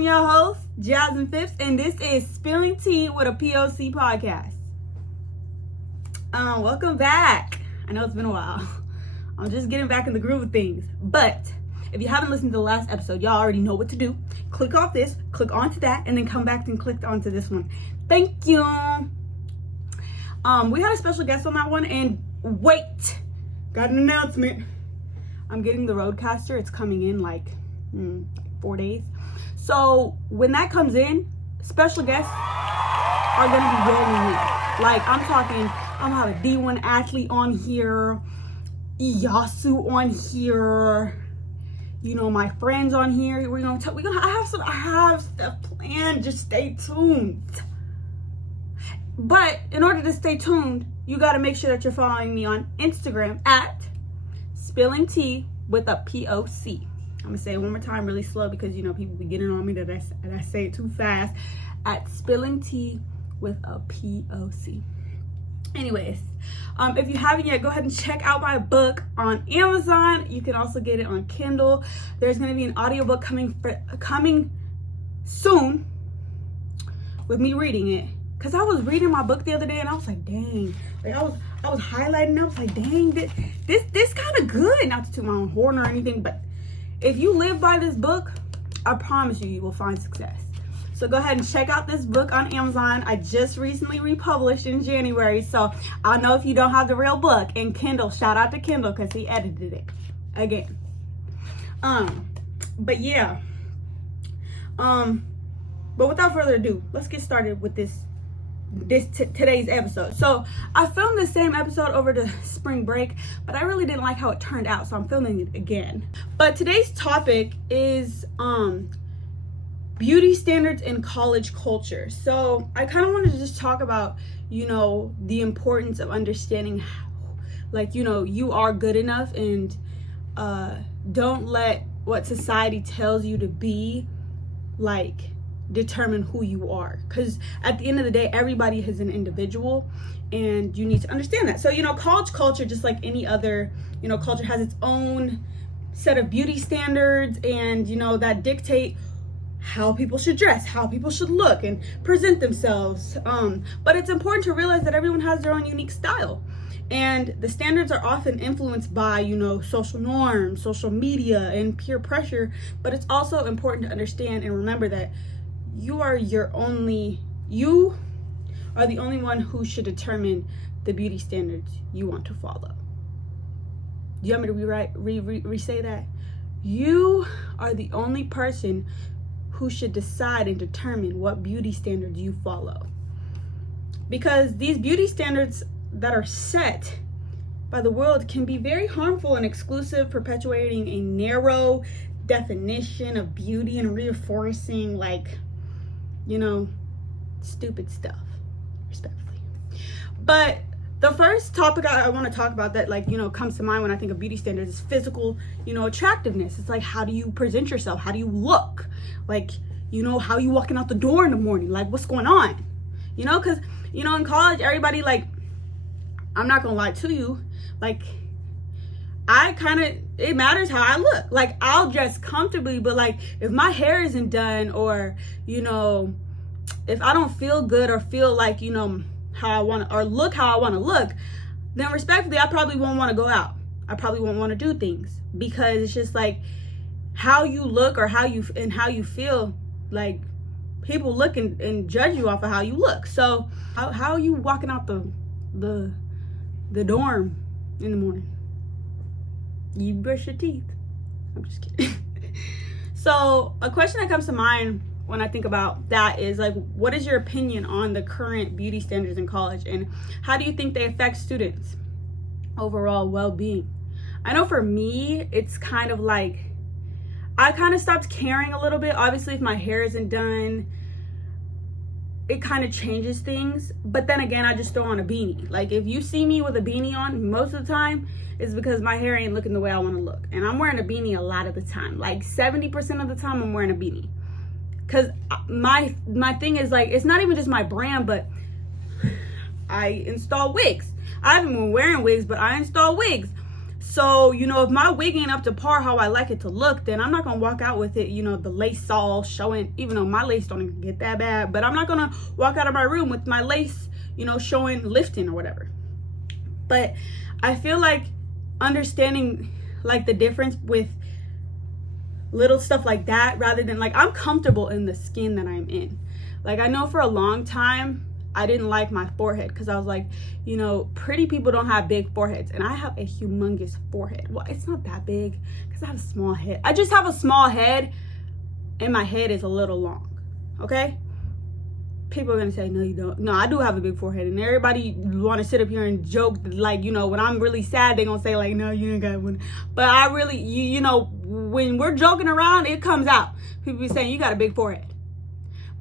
I'm your host, Jasmine Phipps, and this is Spilling Tea with a POC podcast. Welcome back. I know it's been a while. I'm just getting back in the groove of things. But if you haven't listened to the last episode, y'all already know what to do. Click off this, click onto that, and then come back and click onto this one. Thank you. We had a special guest on that one, and wait, got an announcement. I'm getting the Rodecaster. It's coming in like 4 days. So when that comes in, special guests are gonna be rolling in. Like I'm gonna have a D1 athlete on here, Iyasu on here, you know, my friends on here. I have stuff planned. Just stay tuned. But in order to stay tuned, you got to make sure that you're following me on Instagram at Spilling Tea with a POC. I'm gonna say it one more time really slow because you know people be getting on me that I say it too fast. At Spilling Tea with a POC. Anyways, if you haven't yet, go ahead and check out my book on Amazon. You can also get it on Kindle. There's gonna be an audiobook coming soon with me reading it. Cause I was reading my book the other day and I was like, dang, like I was highlighting and I was like, dang, this kind of good. Not to toot my own horn or anything, but if you live by this book, I promise you will find success. So go ahead and check out this book on Amazon. I just recently republished in January, so I'll know if you don't have the real book. And Kindle, shout out to Kindle because he edited it again. But yeah. But without further ado, let's get started with today's episode. So I filmed the same episode over the spring break, but I really didn't like how it turned out, so I'm filming it again. But today's topic is beauty standards in college culture. So I kind of wanted to just talk about, you know, the importance of understanding how, like, you know, you are good enough, and don't let what society tells you to be like determine who you are, because at the end of the day everybody is an individual and you need to understand that. So, you know, college culture, just like any other, you know, culture, has its own set of beauty standards, and you know, that dictate how people should dress, how people should look and present themselves. But it's important to realize that everyone has their own unique style, and the standards are often influenced by, you know, social norms, social media, and peer pressure. But it's also important to understand and remember that you are the only one who should determine the beauty standards you want to follow. Do you want me to re-say that? You are the only person who should decide and determine what beauty standards you follow. Because these beauty standards that are set by the world can be very harmful and exclusive, perpetuating a narrow definition of beauty and reinforcing, like, you know, stupid stuff, respectfully. But the first topic I want to talk about that, like, you know, comes to mind when I think of beauty standards is physical, you know, attractiveness. It's like, how do you present yourself? How do you look? Like, you know, how you walking out the door in the morning? Like, what's going on? You know, because, you know, in college, everybody, like, I'm not going to lie to you, like, it matters how I look. Like, I'll dress comfortably, but like, if my hair isn't done, or, you know, if I don't feel good or feel like, you know, how I want to, or look how I want to look, then respectfully, I probably won't want to go out. I probably won't want to do things, because it's just like how you look or how you feel, like, people look and judge you off of how you look. So how are you walking out the dorm in the morning? You brush your teeth. I'm just kidding. So a question that comes to mind when I think about that is, like, what is your opinion on the current beauty standards in college, and how do you think they affect students' overall well-being? I know for me, it's kind of like, I kind of stopped caring a little bit. Obviously, if my hair isn't done, it kind of changes things. But then again, I just throw on a beanie. Like, if you see me with a beanie on, most of the time it's because my hair ain't looking the way I want to look. And I'm wearing a beanie a lot of the time. Like 70% of the time I'm wearing a beanie. Because my thing is, like, it's not even just my brand, but I install wigs. I haven't been wearing wigs, but I install wigs. So, you know, if my wig ain't up to par how I like it to look, then I'm not gonna walk out with it, you know, the lace all showing, even though my lace don't even get that bad, but I'm not gonna walk out of my room with my lace, you know, showing, lifting or whatever. But I feel like understanding like the difference with little stuff like that, rather than like, I'm comfortable in the skin that I'm in. Like, I know for a long time I didn't like my forehead because I was like, you know, pretty people don't have big foreheads, and I have a humongous forehead. Well, it's not that big because I have a small head. I just have a small head and my head is a little long. Okay, people are gonna say, no, you don't. No, I do have a big forehead, and everybody want to sit up here and joke like, you know, when I'm really sad, they gonna say like, no, you ain't got one. But I really, you know, when we're joking around, it comes out. People be saying you got a big forehead.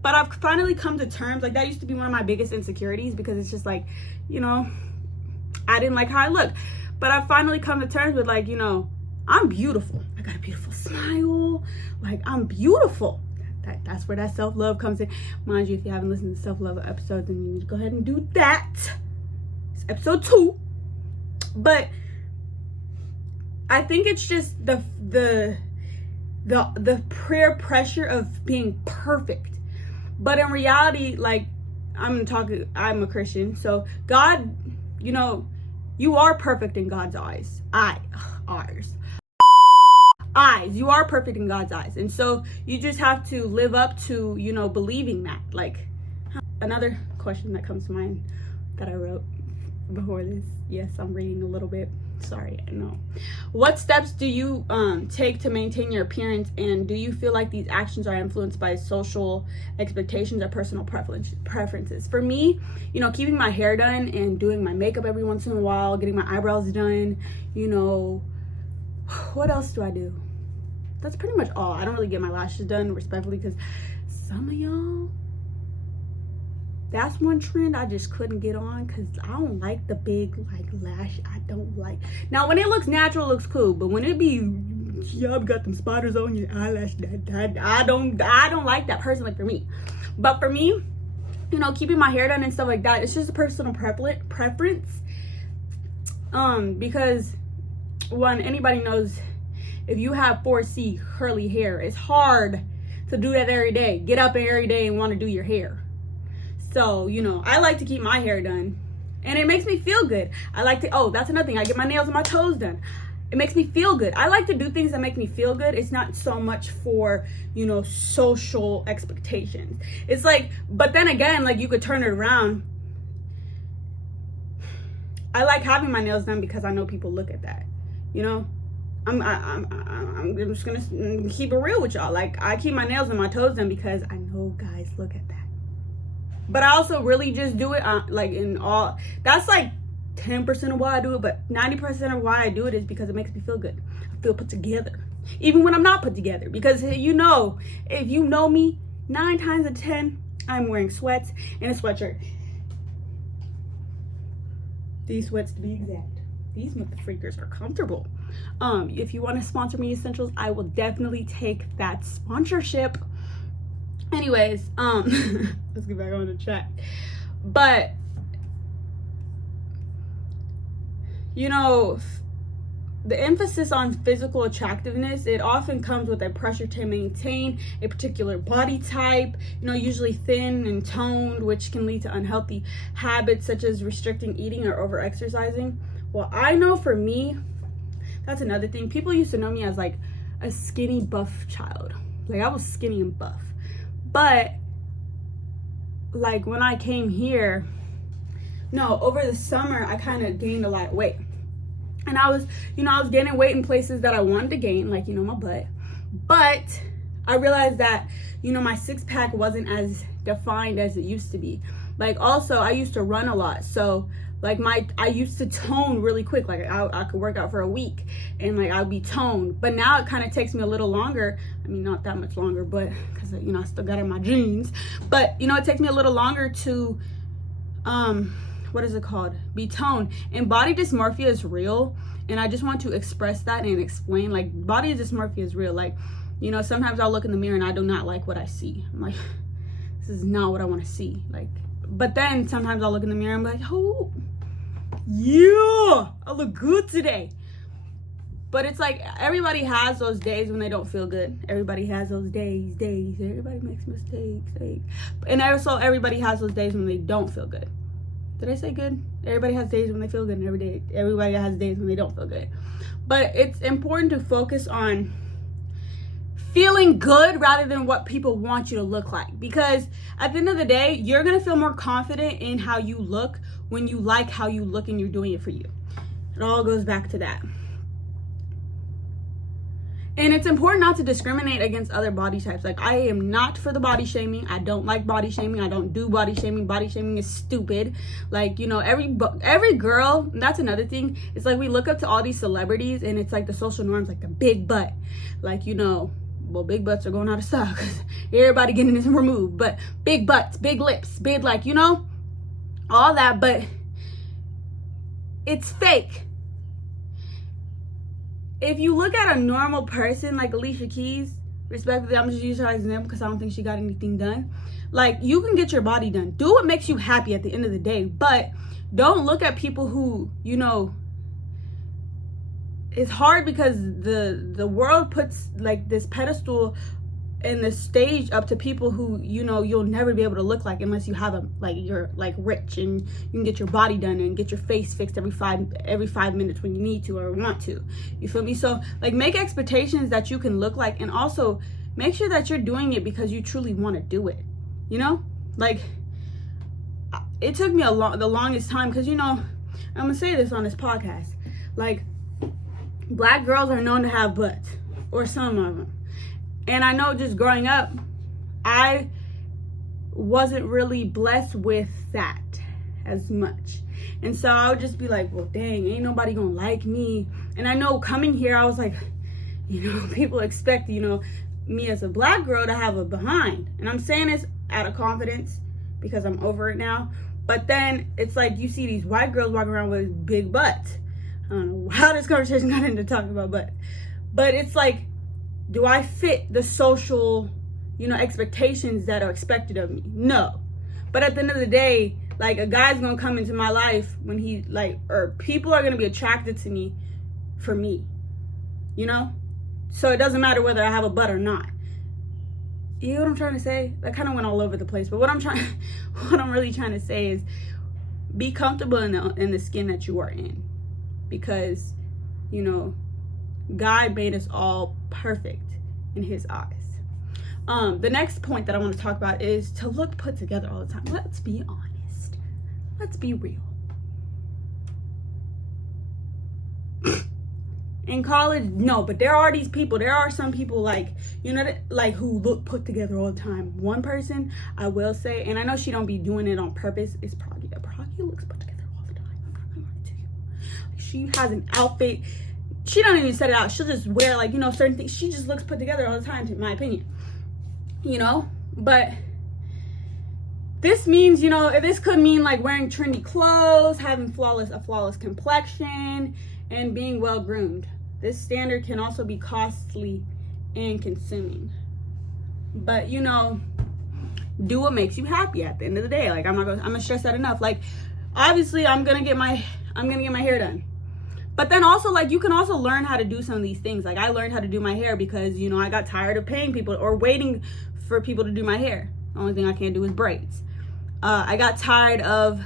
But I've finally come to terms, like that used to be one of my biggest insecurities, because it's just like, you know, I didn't like how I look. But I've finally come to terms with like, you know, I'm beautiful. I got a beautiful smile. Like, I'm beautiful. That's where that self-love comes in. Mind you, if you haven't listened to self-love episode, then you need to go ahead and do that. It's episode 2. But I think it's just the peer pressure of being perfect. But in reality, like, I'm a Christian, so God, you know, you are perfect in God's eyes. You are perfect in God's eyes. And so you just have to live up to, you know, believing that. Like, another question that comes to mind that I wrote before this. Yes, I'm reading a little bit. Sorry, I know. What steps do you take to maintain your appearance, and do you feel like these actions are influenced by social expectations or personal preferences? For me, you know, keeping my hair done and doing my makeup every once in a while, getting my eyebrows done, you know, what else do I do? That's pretty much all. I don't really get my lashes done, respectfully, because some of y'all, that's one trend I just couldn't get on, because I don't like the big like lash. I don't like. Now when it looks natural, it looks cool, but when it be, y'all got them spotters on your eyelash, I don't like that personally for me. But for me, you know, keeping my hair done and stuff like that, it's just a personal preference. Because one, anybody knows, if you have 4C curly hair, it's hard to do that every day. Get up every day and want to do your hair. So, you know, I like to keep my hair done, and it makes me feel good. I like to, oh, that's another thing. I get my nails and my toes done. It makes me feel good. I like to do things that make me feel good. It's not so much for, you know, social expectations. It's like, but then again, like, you could turn it around. I like having my nails done because I know people look at that, you know? I'm just gonna keep it real with y'all. Like, I keep my nails and my toes done because I know guys look at that. But I also really just do it like in all, that's like 10% of why I do it, but 90% of why I do it is because it makes me feel good. I feel put together, even when I'm not put together, because, you know, if you know me, 9 times out of 10, I'm wearing sweats and a sweatshirt. These sweats, to be exact. These motherfreakers are comfortable. If you want to sponsor me, Essentials, I will definitely take that sponsorship. Anyways, let's get back on the track. But, you know, the emphasis on physical attractiveness, it often comes with a pressure to maintain a particular body type, you know, usually thin and toned, which can lead to unhealthy habits such as restricting eating or overexercising. Well, I know for me, that's another thing. People used to know me as like a skinny buff child. Like, I was skinny and buff. But like when I came here, no, over the summer, I kind of gained a lot of weight. And I was, you know, I was gaining weight in places that I wanted to gain, like, you know, my butt. But I realized that, you know, my 6-pack wasn't as defined as it used to be. Like, also, I used to run a lot. So, like, I used to tone really quick. Like, I could work out for a week and, like, I'd be toned. But now it kind of takes me a little longer. I mean, not that much longer, but because, you know, I still got in my jeans. But, you know, it takes me a little longer to, what is it called? Be toned. And body dysmorphia is real. And I just want to express that and explain, like, body dysmorphia is real. Like, you know, sometimes I'll look in the mirror and I do not like what I see. I'm like, this is not what I want to see. Like, but then sometimes I'll look in the mirror and be like, oh, yeah, I look good today. But it's like everybody has those days when they don't feel good. Everybody has those days. Everybody makes mistakes. And also everybody has those days when they don't feel good. Did I say good? Everybody has days when they feel good, and everybody has days when they don't feel good. But it's important to focus on feeling good rather than what people want you to look like. Because at the end of the day, you're going to feel more confident in how you look when you like how you look and you're doing it for you. It all goes back to that. And it's important not to discriminate against other body types. Like, I am not for the body shaming. I don't like body shaming. I don't do body shaming. Body shaming is stupid. Like, you know, every girl, that's another thing. It's like we look up to all these celebrities and it's like the social norms, like the big butt. Like, you know, well, big butts are going out of style because everybody getting this removed. But big butts, big lips, big, like, you know, all that. But it's fake. If you look at a normal person like Alicia Keys, respectively, I'm just using her as an example because I don't think she got anything done. Like, you can get your body done. Do what makes you happy at the end of the day. But don't look at people who, you know, it's hard because the world puts like this pedestal and the stage up to people who, you know, you'll never be able to look like unless you have a, like, you're like rich and you can get your body done and get your face fixed every five minutes when you need to or want to. You feel me? So like, make expectations that you can look like, and also make sure that you're doing it because you truly want to do it. You know, like, it took me the longest time because, you know, I'm gonna say this on this podcast, like, Black girls are known to have butts, or some of them. And I know just growing up, I wasn't really blessed with that as much. And so I would just be like, well, dang, ain't nobody gonna like me. And I know coming here, I was like, you know, people expect, you know, me as a Black girl to have a behind. And I'm saying this out of confidence because I'm over it now. But then it's like you see these white girls walking around with big butts. I don't know how this conversation got into talking about butt. But it's like, do I fit the social, you know, expectations that are expected of me? No. But at the end of the day, like, a guy's gonna come into my life when he, like, or people are gonna be attracted to me for me, you know? So it doesn't matter whether I have a butt or not. You know what I'm trying to say? That kind of went all over the place. But what I'm really trying to say is, be comfortable in the skin that you are in. Because, you know, God made us all perfect in his eyes. The next point that I want to talk about is to look put together all the time. Let's be honest. Let's be real. In college, no, but there are these people. There are some people, like, you know, like, who look put together all the time. One person, I will say, and I know she don't be doing it on purpose, is Pragi. Pragi looks put together all the time. I'm not gonna lie to you. She has an outfit. She don't even set it out. She'll just wear, like, you know, certain things. She just looks put together all the time, in my opinion. You know? But this means, you know, this could mean, like, wearing trendy clothes, having a flawless complexion, and being well groomed. This standard can also be costly and consuming. But, you know, do what makes you happy at the end of the day. Like, I'm gonna stress that enough. Like, obviously, I'm gonna get my hair done. But then also, like, you can also learn how to do some of these things. Like, I learned how to do my hair because, you know, I got tired of paying people or waiting for people to do my hair. The only thing I can't do is braids. I got tired of,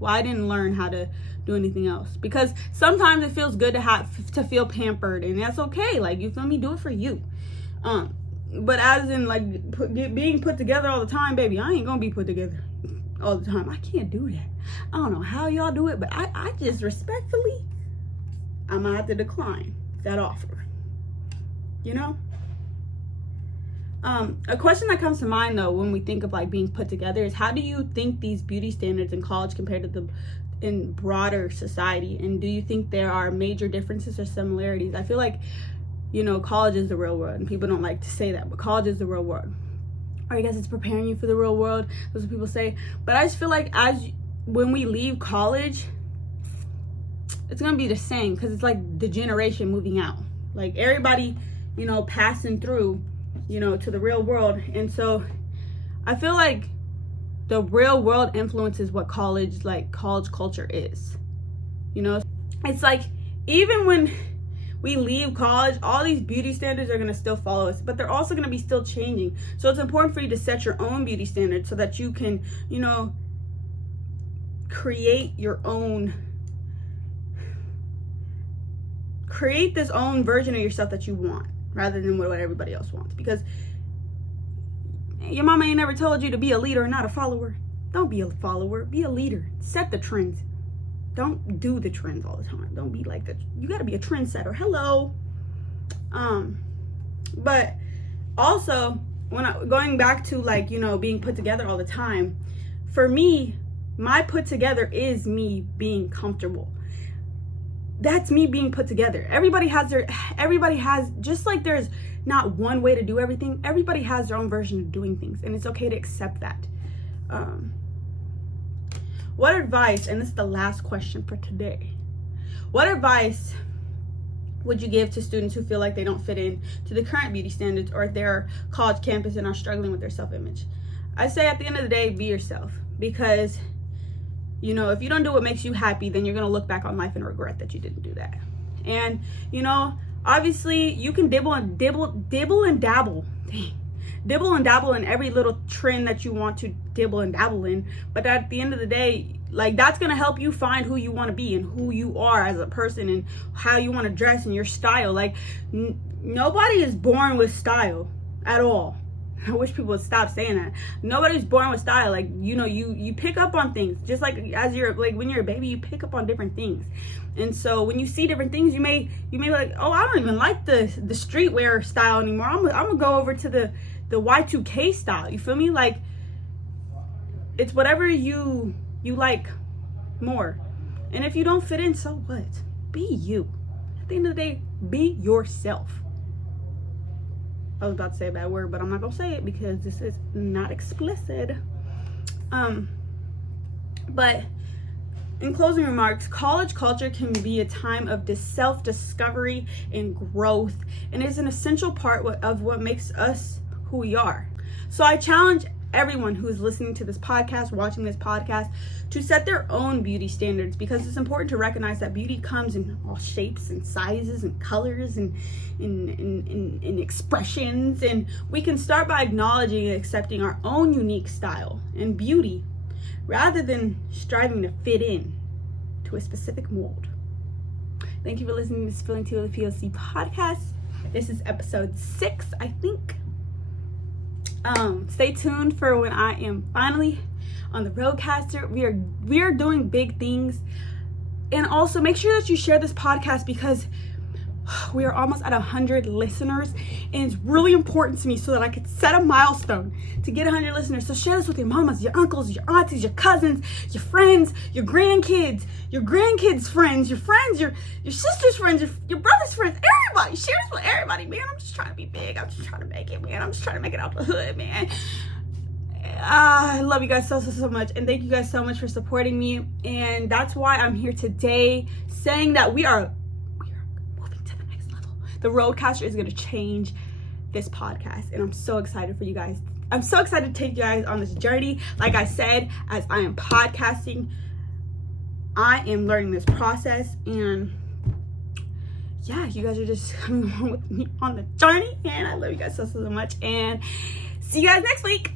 well, I didn't learn how to do anything else. Because sometimes it feels good to feel pampered, and that's okay. Like, you feel me? Do it for you. But as in, like, being put together all the time, baby, I ain't gonna be put together all the time. I can't do that. I don't know how y'all do it, but I just respectfully, I'm gonna have to decline that offer. You know? A question that comes to mind, though, when we think of, like, being put together is, how do you think these beauty standards in college compare to in broader society? And do you think there are major differences or similarities? I feel like, you know, college is the real world, and people don't like to say that, but college is the real world. Or I guess it's preparing you for the real world. That's what people say. But I just feel like when we leave college, it's gonna be the same, because it's like the generation moving out. Like, everybody, you know, passing through, you know, to the real world. And so I feel like the real world influences what college culture is. You know, it's like, even when we leave college, all these beauty standards are going to still follow us, but they're also going to be still changing. So it's important for you to set your own beauty standards so that you can, you know, create this own version of yourself that you want, rather than what everybody else wants. Because your mama ain't never told you to be a leader and not a follower. Don't be a follower, be a leader. Set the trends. Don't do the trends all the time. Don't be like that. You got to be a trendsetter. Hello. But also, going back to, like, you know, being put together all the time, for me, my put together is me being comfortable. That's me being put together. Everybody has, just like there's not one way to do everything, everybody has their own version of doing things, and it's okay to accept that. What advice, and this is the last question for today, what advice would you give to students who feel like they don't fit in to the current beauty standards or their college campus and are struggling with their self-image? I say at the end of the day, be yourself, because, you know, if you don't do what makes you happy, then you're going to look back on life and regret that you didn't do that. And, you know, obviously you can dibble and dabble in every little trend that you want to dibble and dabble in, but at the end of the day, like, that's going to help you find who you want to be and who you are as a person and how you want to dress and your style. Like, nobody is born with style at all. I wish people would stop saying that. Nobody's born with style. Like, you know, you pick up on things, just like as you're, like, when you're a baby, you pick up on different things. And so when you see different things, you may be like, oh, I don't even like the streetwear style anymore. I'm gonna go over to the Y2K style. You feel me? Like, it's whatever you like more. And if you don't fit in, so what? Be you. At the end of the day, be yourself. I was about to say a bad word, but I'm not gonna say it because this is not explicit. But in closing remarks, college culture can be a time of self-discovery and growth, and is an essential part of what makes us who we are. So I challenge everyone who is listening to this podcast, watching this podcast, to set their own beauty standards, because it's important to recognize that beauty comes in all shapes and sizes and colors and in expressions, and we can start by acknowledging and accepting our own unique style and beauty rather than striving to fit in to a specific mold. Thank you for listening to Spilling Tea with the POC podcast. This is episode 6, I think. Stay tuned for when I am finally on the Rodecaster. We are doing big things, and also make sure that you share this podcast, because we are almost at 100 listeners, and it's really important to me so that I could set a milestone to get 100 listeners. So share this with your mamas, your uncles, your aunties, your cousins, your friends, your grandkids friends, your sister's friends, your brother's friends, everybody. Share this with everybody, man. I'm just trying to be big. I'm just trying to make it, man. I'm just trying to make it out the hood, man. I love you guys so much, and thank you guys so much for supporting me. And that's why I'm here today, saying that we are moving to the next level. The Rodecaster is going to change this podcast, and I'm so excited for you guys. I'm so excited to take you guys on this journey. Like I said, as I am podcasting, I am learning this process, and yeah, you guys are just coming along with me on the journey, and I love you guys so much, and see you guys next week.